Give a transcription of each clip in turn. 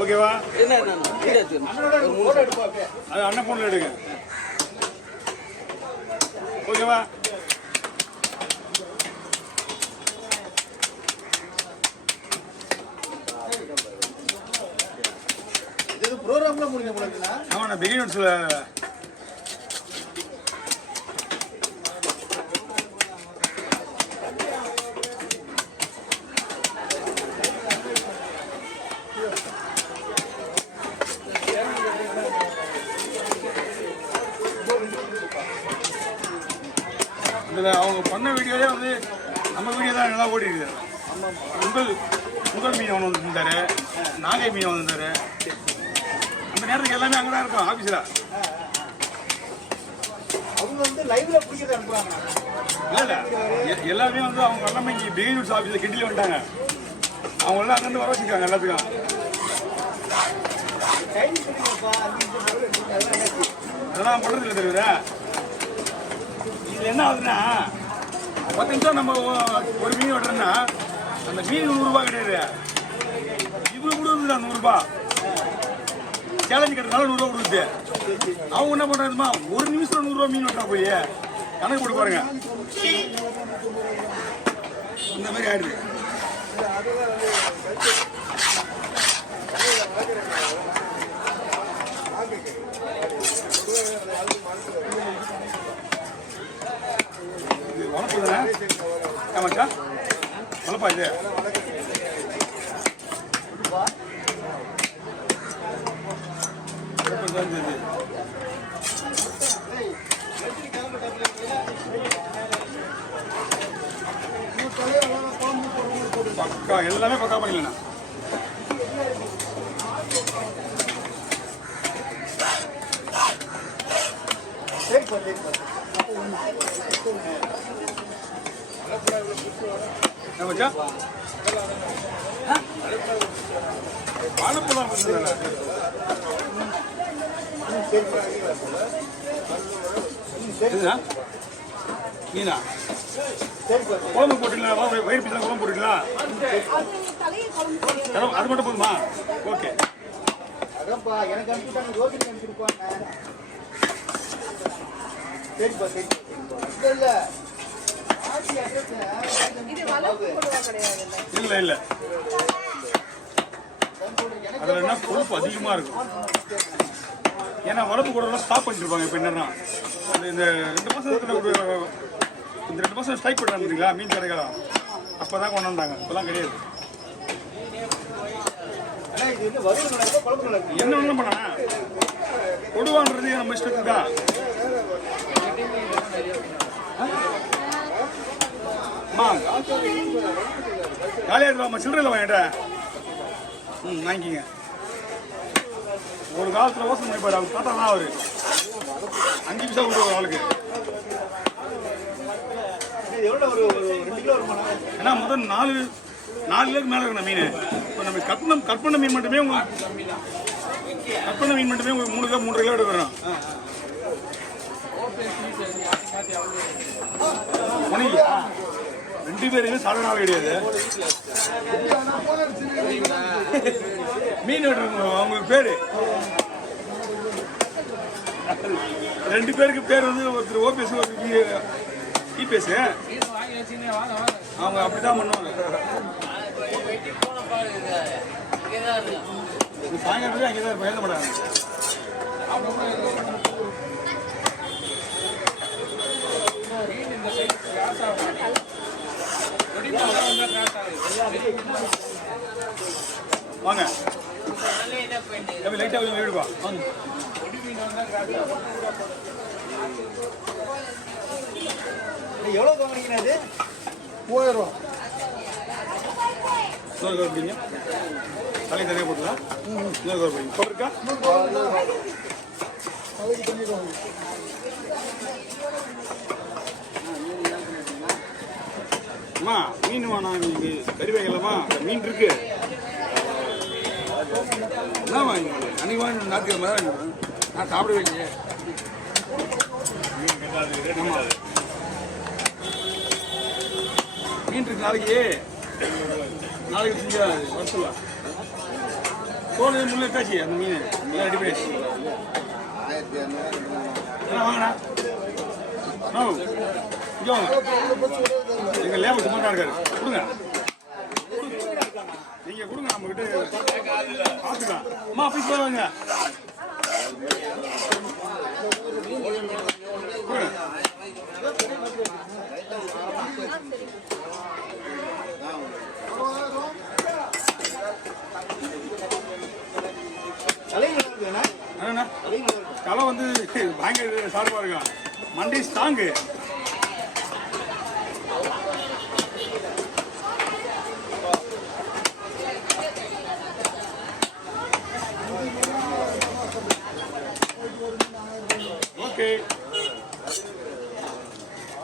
ஓகேவா? என்ன அது அண்ணன் ஃபோனில் எடுங்க. ஓகேவா? இது ப்ரோக்ராம்லாம் முடிஞ்ச போலீங்களா? ஆமாம், நான் பிகினர்ஸில் இதில் அவங்க பண்ண வீடியோவே வந்து நம்ம வீடியோ தான் நல்லா ஓடிடுது. உங்கள் மீன் ஒன்று வந்துருந்தாரு, நாகை மீன் வந்துருந்தாரு. அந்த நேரத்துக்கு எல்லாமே அங்கே தான் இருக்கும் ஆஃபீஸில். அவங்க வந்து லைவ்ல பிடிக்கிறது அனுப்புறாங்க. இல்லை எல்லாமே வந்து அவங்க எல்லாமே இங்கே பிஹேவியர்ஸ் ஆஃபீஸில் கிண்டியில் வந்துட்டாங்க. அவங்களாம் அங்கேருந்து வர வச்சுருக்காங்க எல்லாத்துக்கும். அதெல்லாம் பண்ணுறது இல்லை தெரியுதா? இது என்ன ஆகுதுன்னா 10 நிமிஷம் நம்ம ஒரு மீன் வெட்டுறோன்னா அந்த மீன் 100 ரூபா கிடையாது. இவ்வளோ கொடுக்குதுடா 100 ரூபா. சேலஞ்சு கட்டுறதுனால 100 ரூபா கொடுக்குது. அவங்க என்ன பண்ணுறாருமா ஒரு நிமிஷம் 100 ரூபா மீன் வெட்டா போய் கணக்கு போட்டு பாருங்க. இந்த மாதிரி ஆயிடுது. இது வளர்ப்புதானே? ஆமாச்சா வளர்ப்பா இது. பக்கா எல்லாமே பக்கா பண்ணிடலாம். வாழைப்பழம் மீனா குழம்பு போட்டுங்களா? வயிறு பீஸா குழம்பு போட்டுங்களா? அது மட்டும் போதுமா? ஓகே. அதான்ப்பா எனக்கு அனுப்பிட்டாங்க, ரோகிணி அனுப்பியிருப்பாங்க. சரிப்பா சரிப்பா. இல்லை இல்லை இல்லை அதில் என்ன கொழுப்பு அதிகமாக இருக்கும். ஏன்னா வளர்ப்பு கூட ஸ்டாப் பண்ணிருப்பாங்க. இப்போ என்னன்னா இந்த 2 மாதத்துல இந்த 2 மாதம் ஸ்ட்ரைக் பண்ணுறாங்களா மீன் கடைகளும், அப்போ தான் கொண்டு வந்தாங்க. இப்போலாம் கிடையாது. என்ன ஒன்றும் பண்ணா கொடுவான்றது நம்ம இஷ்டத்துக்கு தான். காலியாக சில்லறையில் வாங்கிட்ட வாங்கிக்கிங்க. ஒரு காலத்தில் யோசனை பண்ணிப்பாரு. அவர் தாத்தா தான் அவரு 5 பைசா கொடுத்து ஒரு ஆளுக்கு. ஏன்னா முதல் 4 கிலோக்கு மேலே இருக்கணும் மீன். இப்போ நம்ம கற்பனை மீன் மட்டுமே உங்களுக்கு 3 கிலோ 3.5 கிலோ எடுக்கிறோம். முனையா 2 பேருக்கு சாதாரண ஆள் கிடையாது. மீன் அவங்களுக்கு பேரு 2 பேருக்கு பேர் வந்து ஒருத்தர் ஓபிஎஸ் ஒருத்தர் இபிஎஸ். அவங்க அப்படிதான் பண்ணுவாங்க. சாயங்காலத்துக்கு அங்கேதான் எழுத மாட்டாங்க. வாங்க லைட்டா கொஞ்சம் வீடுவா. எவ்வளோ வாங்கினது? 3000 ரூபா. அப்படிங்க தலை தனியாக போட்டுலாம். போட்டிருக்கா அம்மா மீன் வேணாம். இன்னைக்கு கறி வைக்கலாமா? மீன் இருக்கு. என்ன வாங்கி அன்னைக்கு வாங்கி ஞாயிற்றுக்கிழமை தான் வாங்கிடுவேன். நான் சாப்பிட வைங்க. மீன் இருக்கு நாளைக்கு நாளைக்கு செஞ்சா வருஷம் தோல் முள்ளு காய்ச்சி அந்த மீன் எல்லாம் ரெடி பண்ணி என்ன வாங்கண்ணா நோ இங்கே வாங்க எங்கள் லேபர் சும்மா தான் இருக்காரு கொடுங்க நீங்கள் கொடுங்க நம்மக்கிட்ட பார்த்துக்கலாம் அம்மா ஆஃபீஸ் போவாங்க கொடுங்க தலை வந்து பயங்கர சார்பா இருக்கான் மண்டை ஸ்ட்ராங்கு ஓகே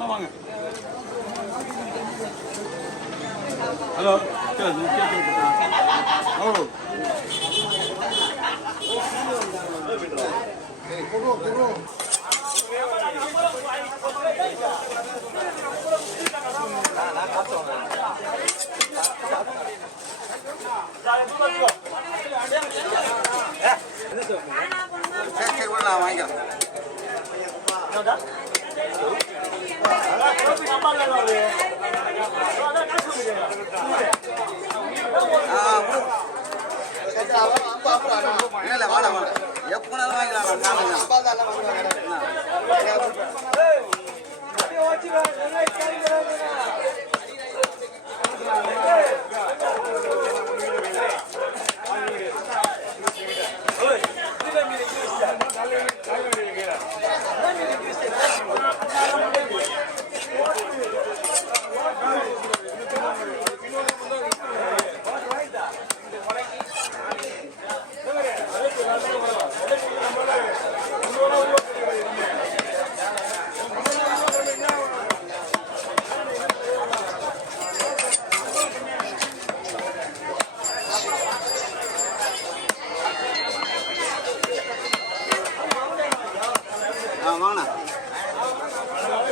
வாங்க ஹலோ ஓ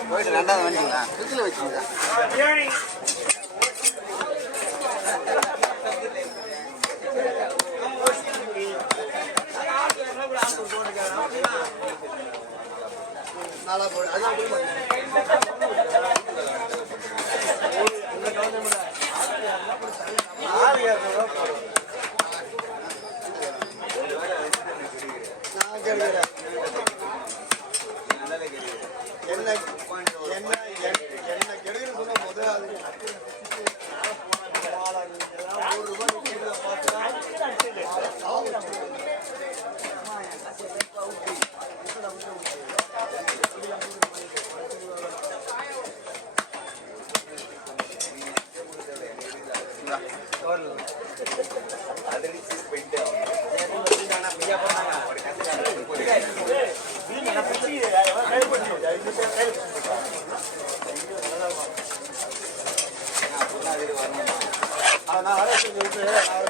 போயிட்டு ரெண்டாவது வண்டிங்களா ஃப்ரிட்ஜில் வச்சுங்க நாளா போய் அதான் என்ன கெடுகிற சொன்ன முதல் நான் வர